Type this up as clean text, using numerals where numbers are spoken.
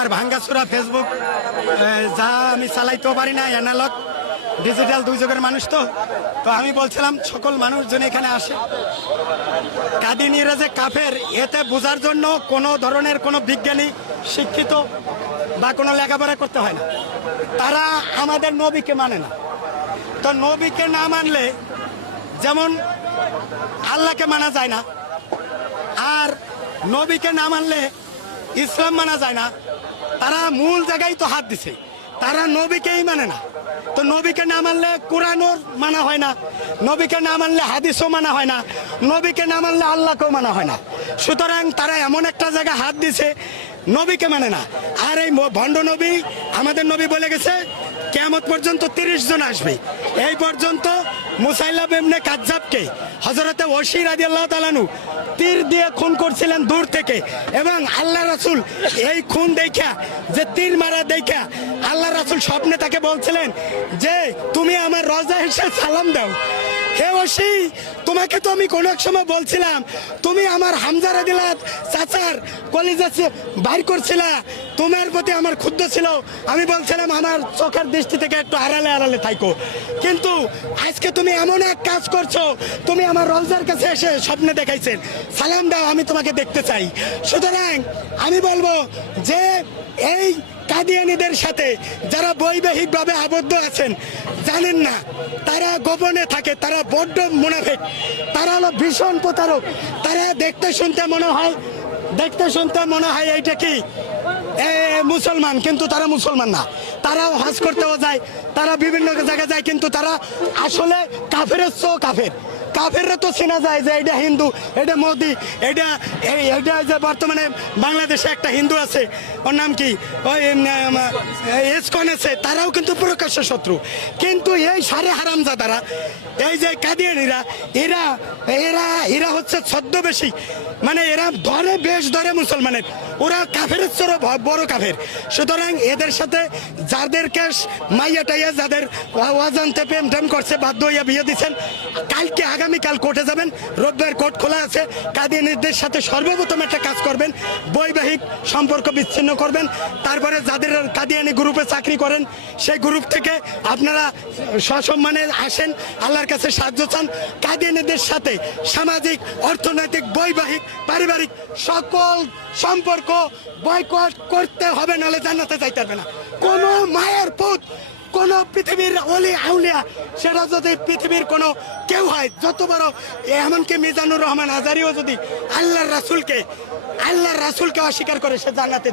আমার ভাঙ্গাচোরা ফেসবুক যা আমি চালাইতেও পারি না, অ্যানালগ ডিজিটাল দুই যুগের মানুষ। তো আমি বলছিলাম সকল মানুষজন এখানে আসে, কাদিনীরা যে কাফের এতে বোঝার জন্য কোনো ধরনের কোনো বিজ্ঞানী শিক্ষিত বা কোনো লেখাপড়া করতে হয় না। তারা আমাদের নবীকে মানে না। তো নবীকে না মানলে যেমন আল্লাহকে মানা যায় না, আর নবীকে না মানলে ইসলাম মানা যায় না। তারা মূল জায়গায় তো হাত দিছে, তারা নবীকেই মানে না। তো নবীকে না মানলে কোরআনও মানা হয় না, নবীকে না মানলে হাদিসও মানা হয় না, নবীকে না মানলে আল্লাহকেও মানা হয় না। সুতরাং তারা এমন একটা জায়গায় হাত দিছে, নবীকে মানে না। আর এই ভণ্ড নবী, আমাদের নবী বলে গেছে কিয়ামত পর্যন্ত 30 জন আসবে। এই পর্যন্ত মুসাইলাম ইবনে কাজ্জাবকে হযরতে ওয়াসি রাদিয়াল্লাহু তাআলা আনহু তীর দিয়ে খুন করছিলেন দূর থেকে, এবং আল্লাহ রাসূল এই খুন দেখা, যে তীর মারা দেখা আল্লাহ রাসূল স্বপ্নে তাকে বলছিলেন যে তুমি আমার রওজা এসে সালাম দাও। হে ওয়াসি, তোমাকে তো আমি কোন এক সময় বলছিলাম তুমি আমার হামজা রাদিয়াল্লাহু চাচার কলিজা বাইর করছিলা, তোমার প্রতি আমার ক্ষুব্ধ ছিল, আমি বলছিলাম আমার চোখের দৃষ্টি থেকে একটু আড়ালে আড়ালে থাকো। কিন্তু আজকে তুমি এমন এক কাজ করছো, তুমি আমার রওজার কাছে এসে স্বপ্নে দেখাইছেন সালাম দাও, আমি তোমাকে দেখতে চাই। সুতরাং আমি বলবো যে এই কাদিয়ানীদের সাথে যারা বৈবাহিকভাবে আবদ্ধ আছেন, জানেন না তারা গোপনে থাকে, তারা বড্ড মুনাফিক, তারা হলো ভীষণ প্রতারক। তারা দেখতে শুনতে মনে হয় এইটা কি মুসলমান, কিন্তু তারা মুসলমান না। তারাও হজ করতেও যায়, তারা বিভিন্ন জায়গায় যায়, কিন্তু তারা আসলে কাফেরের চো কাফের। কাফেররা তো চেনা যায় যে এটা হিন্দু, এটা মোদি, এটা যে বর্তমানে বাংলাদেশে একটা হিন্দু আছে, ওর নাম কি, ওই ইসকন আছে, তারাও কিন্তু প্রকাশ্য শত্রু। কিন্তু এই সারে হারামজাদারা, এই যে কাদিয়ানীরা, এরা হচ্ছে ছদ্মবেশী, মানে এরা বেশ ধরে মুসলমানের, ওরা কাফের চেয়ে বড় কাফের। সুতরাং এদের সাথে যাদেরকে মাইয়া টাইয়া, যাদের অজান্তে প্রেম টেম করছে, বাধ্য হইয়া বিয়ে দিচ্ছেন, কালকে আগামীকাল কোর্টে যাবেন, রোববার কোর্ট খোলা আছে। কাদিয়ানীদের সাথে সর্বপ্রথম একটা কাজ করবেন, বৈবাহিক সম্পর্ক বিচ্ছিন্ন করবেন। তারপরে যাদের কাদিয়ানী গ্রুপে চাকরি করেন, সেই গ্রুপ থেকে আপনারা সসম্মানে আসেন, আল্লাহর কাছে সাহায্য চান। কাদিয়ানীদের সাথে সামাজিক, অর্থনৈতিক, বৈবাহিক, পারিবারিক সকল সম্পর্ক বয়কট করতে হবে, নাহলে জান্নাতে যাইতে পারবে না। কোন মায়ের পুত, কোন পৃথিবীর অলি আউলিয়া, সেটা যদি পৃথিবীর কোনো কেউ হয়, যত বড়, এমনকি মিজানুর রহমান আজারিও যদি আল্লাহর রাসূলকে অস্বীকার করে, সে জান্নাতে